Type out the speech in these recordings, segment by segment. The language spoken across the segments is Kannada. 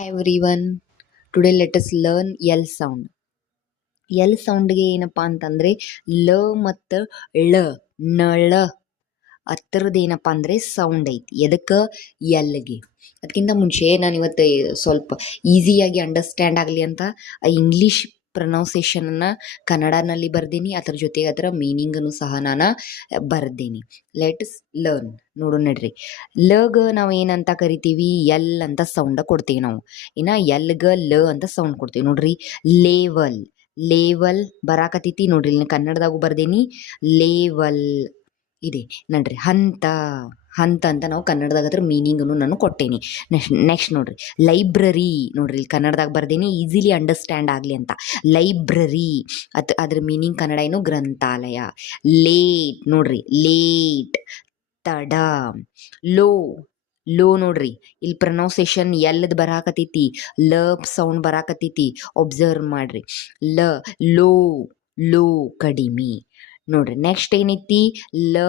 Hi everyone. Today let us learn L sound. L ಸೌಂಡ್ಗೆ ಏನಪ್ಪಾ ಅಂತಂದ್ರೆ ಲ ಮತ್ತು ಳ ನಳ ಹತ್ತಿರದ ಏನಪ್ಪಾ ಅಂದ್ರೆ ಸೌಂಡ್ ಐತಿ. ಎದಕ್ಕೆ? ಎಲ್ಗೆ. ಅದಕ್ಕಿಂತ ಮುಂಚೆ ನಾನು ಇವತ್ತು ಸ್ವಲ್ಪ ಈಸಿಯಾಗಿ ಅಂಡರ್ಸ್ಟ್ಯಾಂಡ್ ಆಗಲಿ ಅಂತ ಇಂಗ್ಲೀಷ್ ಪ್ರೊನೌನ್ಸೇಷನನ್ನು ಕನ್ನಡನಲ್ಲಿ ಬರ್ದೀನಿ. ಅದ್ರ ಜೊತೆಗೆ ಅದರ ಮೀನಿಂಗನ್ನು ಸಹ ನಾನು ಬರ್ದೀನಿ. Let's learn. ನೋಡು ನಡ್ರಿ, ಲಗ ನಾವು ಏನಂತ ಕರಿತೀವಿ? ಎಲ್ ಅಂತ ಸೌಂಡ ಕೊಡ್ತೀವಿ ನಾವು. ಇನ್ನು ಎಲ್ಗ ಲ ಅಂತ ಸೌಂಡ್ ಕೊಡ್ತೀವಿ. ನೋಡ್ರಿ, ಲೇವಲ್ ಲೇವಲ್ ಬರಾಕತೈತಿ ನೋಡ್ರಿ. ಇಲ್ಲಿ ಕನ್ನಡದಾಗೂ ಬರ್ದೇನಿ ಲೇವಲ್ ಇದೆ ನೋಡ್ರಿ. ಹಂತ ಹಂತ ಅಂತ ನಾವು ಕನ್ನಡದಾಗ ಅದ್ರ ಮೀನಿಂಗನ್ನು ನಾನು ಕೊಟ್ಟೇನಿ. ನೆಕ್ಸ್ಟ್ ನೋಡ್ರಿ, ಲೈಬ್ರರಿ ನೋಡ್ರಿ. ಇಲ್ಲಿ ಕನ್ನಡದಾಗ ಬರ್ದೇನಿ ಈಸಿಲಿ ಅಂಡರ್ಸ್ಟ್ಯಾಂಡ್ ಆಗಲಿ ಅಂತ. ಲೈಬ್ರರಿ ಅದ್ರ ಮೀನಿಂಗ್ ಕನ್ನಡ ಏನು? ಗ್ರಂಥಾಲಯ. ಲೇಟ್ ನೋಡ್ರಿ, ಲೇಟ್ ತಡ. ಲೋ ಲೋ ನೋಡ್ರಿ, ಇಲ್ಲಿ ಪ್ರೊನೌನ್ಸೇಷನ್ ಎಲ್ದ್ ಬರಾಕತೈತಿ, ಲ ಸೌಂಡ್ ಬರಾಕತೈತಿ. ಒಬ್ಸರ್ವ್ ಮಾಡ್ರಿ. ಲೋ ಲೋ ಕಡಿಮೆ ನೋಡ್ರಿ. ನೆಕ್ಸ್ಟ್ ಏನೈತಿ? ಲ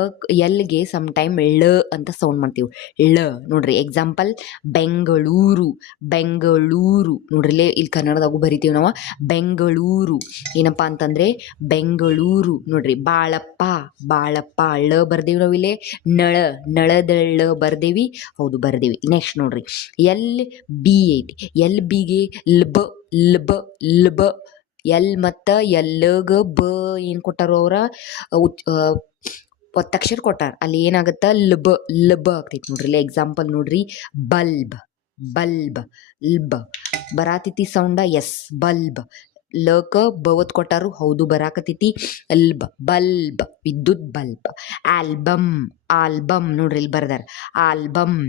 ಎಲ್ಗೆ ಸಮ್ ಟೈಮ್ ಳ ಅಂತ ಸೌಂಡ್ ಮಾಡ್ತೀವಿ. ಳ ನೋಡ್ರಿ. ಎಕ್ಸಾಂಪಲ್ ಬೆಂಗಳೂರು ಬೆಂಗಳೂರು ನೋಡ್ರಿ. ಇಲ್ಲಿ ಕನ್ನಡದಾಗೂ ಬರಿತೀವಿ ನಾವು ಬೆಂಗಳೂರು. ಏನಪ್ಪಾ ಅಂತಂದ್ರೆ ಬೆಂಗಳೂರು ನೋಡ್ರಿ. ಬಾಳಪ್ಪ ಬಾಳಪ್ಪ ಳ ಬರ್ದೇವಿ ನಾವು ಇಲ್ಲೇ. ನಳ ನಳದ ಳ ಬರ್ದೇವಿ. ಹೌದು ಬರ್ದೇವಿ. ನೆಕ್ಸ್ಟ್ ನೋಡ್ರಿ, ಎಲ್ ಬಿ ಐತಿ. ಎಲ್ ಬಿಗೆ ಲ್ಬ ಲ್ಬ ಲ್ಬ. ಎಲ್ ಮತ್ತು ಎಲ್ಗ ಬ ಏನು ಕೊಟ್ಟಾರು ಅವರ ಒತ್ತಕ್ಷರ ಕೊಟ್ಟಾರ. ಅಲ್ಲಿ ಏನಾಗುತ್ತೆ? ಲ್ಬ ಲ್ಬ ಆಗ್ತೈತಿ ನೋಡ್ರಿ. ಎಕ್ಸಾಂಪಲ್ ನೋಡ್ರಿ, ಬಲ್ಬ್ ಬಲ್ಬ್ ಲ್ಬ ಬರಾತೈತಿ ಸೌಂಡ. ಎಸ್ ಬಲ್ಬ್. ಲಕ ಬವತ್ ಕೊಟ್ಟಾರು. ಹೌದು ಬರಾಕತೈತಿ. ಲ್ಬ ಬಲ್ಬ್ ವಿದ್ಯುತ್ ಬಲ್ಬ್. ಆಲ್ಬಮ್ ಆಲ್ಬಮ್ ನೋಡ್ರಿ, ಇಲ್ಲಿ ಬರ್ದಾರ ಆಲ್ಬಮ್.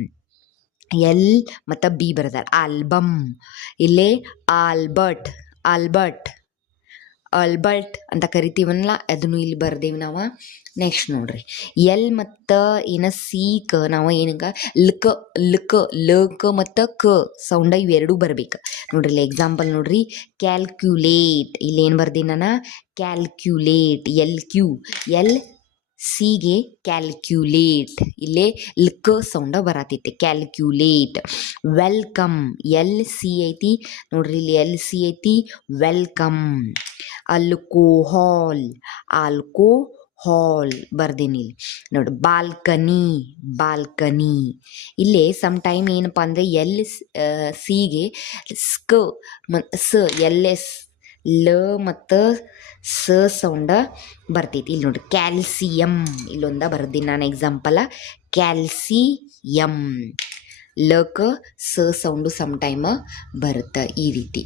ಎಲ್ ಮತ್ತು ಬಿ ಬರ್ದಾರ ಆಲ್ಬಮ್. ಇಲ್ಲೇ ಆಲ್ಬರ್ಟ್ ಆಲ್ಬರ್ಟ್ ಆಲ್ಬರ್ಟ್ ಅಂತ ಕರಿತೀವಲ್ಲ, ಅದನ್ನು ಇಲ್ಲಿ ಬರ್ದೇವಿ ನಾವು. ನೆಕ್ಸ್ಟ್ ನೋಡ್ರಿ, ಎಲ್ ಮತ್ತು ಏನ ಸಿ ಕ ನಾವು ಏನಕ್ಕೆ ಲ್ಕ ಲ್ಕ ಲಕ ಮತ್ತು ಕ ಸೌಂಡ ಇವೆರಡೂ ಬರ್ಬೇಕು ನೋಡ್ರಿ. ಎಕ್ಸಾಂಪಲ್ ನೋಡ್ರಿ, ಕ್ಯಾಲ್ಕ್ಯುಲೇಟ್. ಇಲ್ಲಿ ಏನು ಬರ್ದೀನಿ ನಾನು? ಕ್ಯಾಲ್ಕ್ಯುಲೇಟ್. ಎಲ್ ಕ್ಯೂ ಎಲ್ ಸಿಗೆ ಕ್ಯಾಲ್ಕ್ಯುಲೇಟ್. ಇಲ್ಲೇ ಲ್ಕ ಸೌಂಡ ಬರತೈತಿ. ಕ್ಯಾಲ್ಕ್ಯುಲೇಟ್. ವೆಲ್ಕಮ್. ಎಲ್ ಸಿ ಐತಿ ನೋಡ್ರಿ. ಇಲ್ಲಿ ಎಲ್ ಸಿ ಐತಿ. ವೆಲ್ಕಮ್. ಆಲ್ಕೋಹಾಲ್ ಆಲ್ಕೋಹಾಲ್ ಬರ್ದೀನಿ ಇಲ್ಲಿ ನೋಡಿ. Balcony balcony. ಇಲ್ಲೇ ಸಮ್ ಟೈಮ್ ಏನಪ್ಪ ಅಂದರೆ ಎಲ್ ಸಿಗೆ ಸ್ಕ ಸ ಎಲ್ ಎಸ್ ಲ ಮತ್ತು ಸ ಸೌಂಡ ಬರ್ತೈತಿ. ಇಲ್ಲಿ ನೋಡ್ರಿ, ಕ್ಯಾಲ್ಸಿಯಂ ಇಲ್ಲೊಂದ ಬರ್ದೀನಿ ನಾನು ಎಕ್ಸಾಂಪಲ. ಕ್ಯಾಲ್ಸಿಯಂ. ಲಕ ಸ ಸೌಂಡು ಸಮ್ ಟೈಮ್ ಬರುತ್ತೆ ಈ ರೀತಿ.